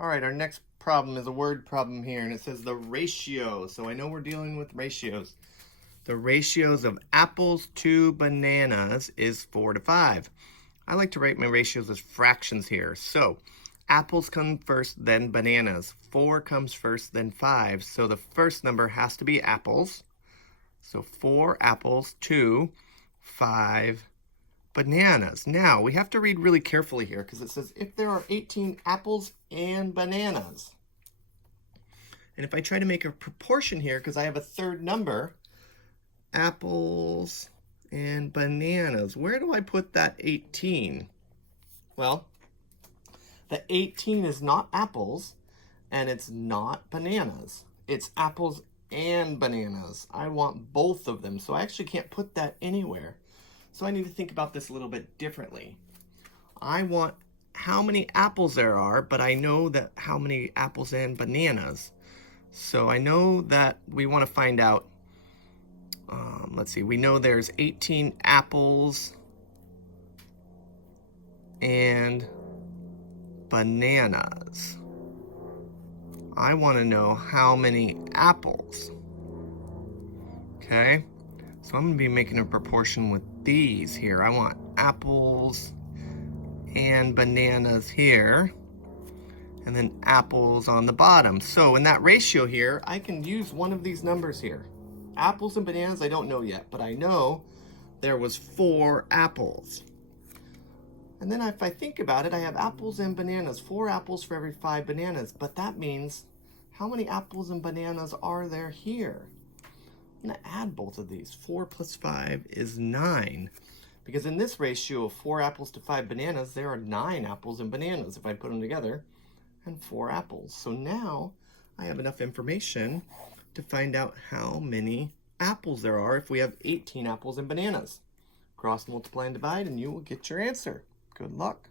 All right, our next problem is a word problem here, and it says the ratio. So I know we're dealing with ratios. The ratios of apples to bananas is 4 to 5. I like to write my ratios as fractions here. So apples come first, then bananas. 4 comes first, then 5. So the first number has to be apples. So 4 apples to 5 bananas. Now, we have to read really carefully here because it says if there are 18 apples and bananas. And if I try to make a proportion here, because I have a third number, apples and bananas, where do I put that 18? Well, the 18 is not apples and it's not bananas. It's apples and bananas. I want both of them, so I actually can't put that anywhere. So I need to think about this a little bit differently. I want how many apples there are, but I know that how many apples and bananas. So I know that we want to find out, let's see, we know there's 18 apples and bananas. I want to know how many apples. Okay, so I'm going to be making a proportion with these here. I want apples and bananas here, and then apples on the bottom. So in that ratio here, I can use one of these numbers here. Apples and bananas, I don't know yet, but I know there was 4 apples. And then if I think about it, I have apples and bananas, 4 apples for every 5 bananas, but that means how many apples and bananas are there here? I'm going to add both of these. 4 plus 5 is 9. Because in this ratio of 4 apples to 5 bananas, there are 9 apples and bananas if I put them together, and 4 apples. So now I have enough information to find out how many apples there are if we have 18 apples and bananas. Cross, multiply, and divide, and you will get your answer. Good luck.